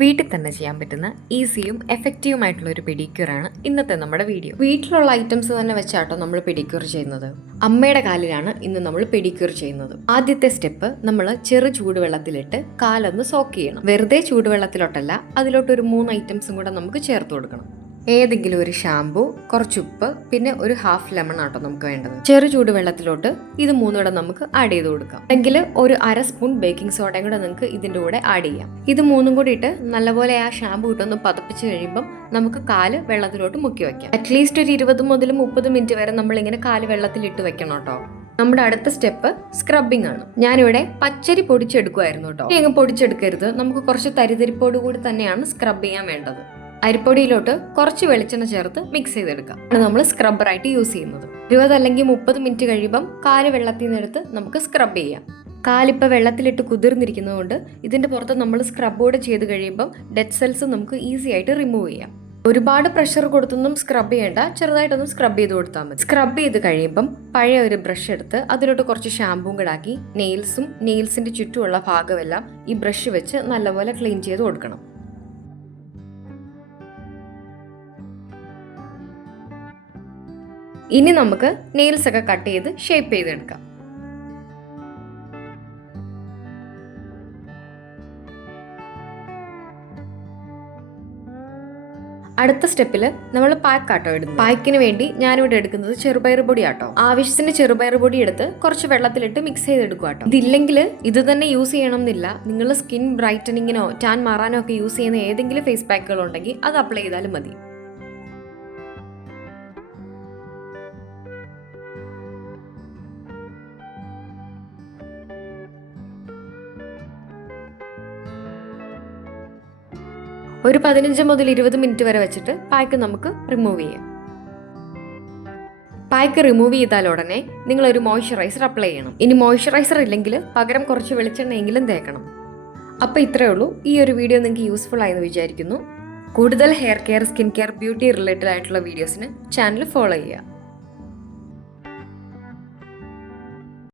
വീട്ടിൽ തന്നെ ചെയ്യാൻ പറ്റുന്ന ഈസിയും എഫക്റ്റീവുമായിട്ടുള്ള ഒരു പെഡിക്യൂറാണ് ഇന്നത്തെ നമ്മുടെ വീഡിയോ. വീട്ടിലുള്ള ഐറ്റംസ് തന്നെ വെച്ചാട്ടോ നമ്മൾ പെഡിക്യൂർ ചെയ്യുന്നത്. അമ്മയുടെ കാലിലാണ് ഇന്ന് നമ്മൾ പെഡിക്യൂർ ചെയ്യുന്നത്. ആദ്യത്തെ സ്റ്റെപ്പ്, നമ്മൾ ചെറു ചൂടുവെള്ളത്തിലിട്ട് കാലൊന്ന് സോക്ക് ചെയ്യണം. വെറുതെ ചൂടുവെള്ളത്തിലോട്ടല്ല, അതിലോട്ട് ഒരു 3 ഐറ്റംസും കൂടെ നമുക്ക് ചേർത്ത് കൊടുക്കണം. ഏതെങ്കിലും ഒരു ഷാമ്പു, കുറച്ചുപ്പ്, പിന്നെ ഒരു ഹാഫ് ലെമൺ ആട്ടോ നമുക്ക് വേണ്ടത്. ചെറു ചൂടുവെള്ളത്തിലോട്ട് ഇത് 3 കൂടെ നമുക്ക് ആഡ് ചെയ്ത് കൊടുക്കാം. അല്ലെങ്കിൽ ഒരു 1/2 സ്പൂൺ ബേക്കിംഗ് സോഡയും കൂടെ നിങ്ങൾക്ക് ഇതിന്റെ കൂടെ ആഡ് ചെയ്യാം. ഇത് 3 കൂടി ഇട്ട് നല്ലപോലെ ആ ഷാമ്പു ഇട്ടൊന്ന് പതപ്പിച്ച് കഴിയുമ്പോൾ നമുക്ക് കാല് വെള്ളത്തിലോട്ട് മുക്കി വെക്കാം. അറ്റ്ലീസ്റ്റ് ഒരു 20 മുതൽ 30 മിനിറ്റ് വരെ നമ്മൾ ഇങ്ങനെ കാല് വെള്ളത്തിൽ ഇട്ട് വെക്കണം കേട്ടോ. നമ്മുടെ അടുത്ത സ്റ്റെപ്പ് സ്ക്രബിംഗ് ആണ്. ഞാനിവിടെ പച്ചരി പൊടിച്ചെടുക്കുമായിരുന്നു കേട്ടോ. അങ്ങ് പൊടിച്ചെടുക്കരുത്, നമുക്ക് കുറച്ച് തരിതരിപ്പോട് കൂടി തന്നെയാണ് സ്ക്രബ് ചെയ്യാൻ വേണ്ടത്. അരിപ്പൊടിയിലോട്ട് കുറച്ച് വെളിച്ചെണ്ണ ചേർത്ത് മിക്സ് ചെയ്തെടുക്കാം. നമ്മൾ സ്ക്രബ്ബറായിട്ട് യൂസ് ചെയ്യുന്നത്. 20 അല്ലെങ്കിൽ 30 മിനിറ്റ് കഴിയുമ്പം കാല് വെള്ളത്തിൽ നിന്ന് എടുത്ത് നമുക്ക് സ്ക്രബ് ചെയ്യാം. കാലിപ്പോൾ വെള്ളത്തിലിട്ട് കുതിർന്നിരിക്കുന്നതുകൊണ്ട് ഇതിന്റെ പുറത്ത് നമ്മൾ സ്ക്രബോടെ ചെയ്ത് കഴിയുമ്പം ഡെഡ് സെൽസ് നമുക്ക് ഈസി ആയിട്ട് റിമൂവ് ചെയ്യാം. ഒരുപാട് പ്രഷർ കൊടുത്തൊന്നും സ്ക്രബ് ചെയ്യേണ്ട, ചെറുതായിട്ടൊന്നും സ്ക്രബ് ചെയ്ത് കൊടുത്താൽ മതി. സ്ക്രബ് ചെയ്ത് കഴിയുമ്പം പഴയ ഒരു ബ്രഷ് എടുത്ത് അതിലോട്ട് കുറച്ച് ഷാമ്പൂം കൂടാക്കി നെയിൽസിന്റെ ചുറ്റുമുള്ള ഭാഗമെല്ലാം ഈ ബ്രഷ് വെച്ച് നല്ലപോലെ ക്ലീൻ ചെയ്ത് കൊടുക്കണം. ഇനി നമുക്ക് നെയിൽസ് ഒക്കെ കട്ട് ചെയ്ത് ഷേപ്പ് ചെയ്തെടുക്കാം. അടുത്ത സ്റ്റെപ്പിൽ നമ്മൾ പാക്ക് ആട്ടോ ഇടുന്നു. പാക്കിന് വേണ്ടി ഞാനിവിടെ എടുക്കുന്നത് ചെറുപയർ പൊടി ആട്ടോ. ആവശ്യത്തിന് ചെറുപയർ പൊടി എടുത്ത് കുറച്ച് വെള്ളത്തിലിട്ട് മിക്സ് ചെയ്തെടുക്കുക കേട്ടോ. ഇതില്ലെങ്കിൽ ഇത് തന്നെ യൂസ് ചെയ്യണം എന്നില്ല. നിങ്ങൾ സ്കിൻ ബ്രൈറ്റനിങ്ങിനോ ടാൻ മാറാനോ ഒക്കെ യൂസ് ചെയ്യുന്ന ഏതെങ്കിലും ഫേസ് പാക്കുകൾ ഉണ്ടെങ്കിൽ അത് അപ്ലൈ ചെയ്താലും മതി. ഒരു 15 മുതൽ 20 മിനിറ്റ് വരെ വെച്ചിട്ട് പാക്ക് നമുക്ക് റിമൂവ് ചെയ്യാം. പാക്ക് റിമൂവ് ചെയ്താൽ ഉടനെ നിങ്ങളൊരു മോയ്സ്ചറൈസർ അപ്ലൈ ചെയ്യണം. ഇനി മോയ്സ്ചറൈസർ ഇല്ലെങ്കിൽ പകരം കുറച്ച് വെളിച്ചെണ്ണയെങ്കിലും തേക്കണം. അപ്പോൾ ഇത്രയേ ഉള്ളൂ. ഈ ഒരു വീഡിയോ നിങ്ങൾക്ക് യൂസ്ഫുൾ ആയെന്ന് വിചാരിക്കുന്നു. കൂടുതൽ hair care, skin care, beauty related ആയിട്ടുള്ള വീഡിയോസിന് ചാനൽ ഫോളോ ചെയ്യുക.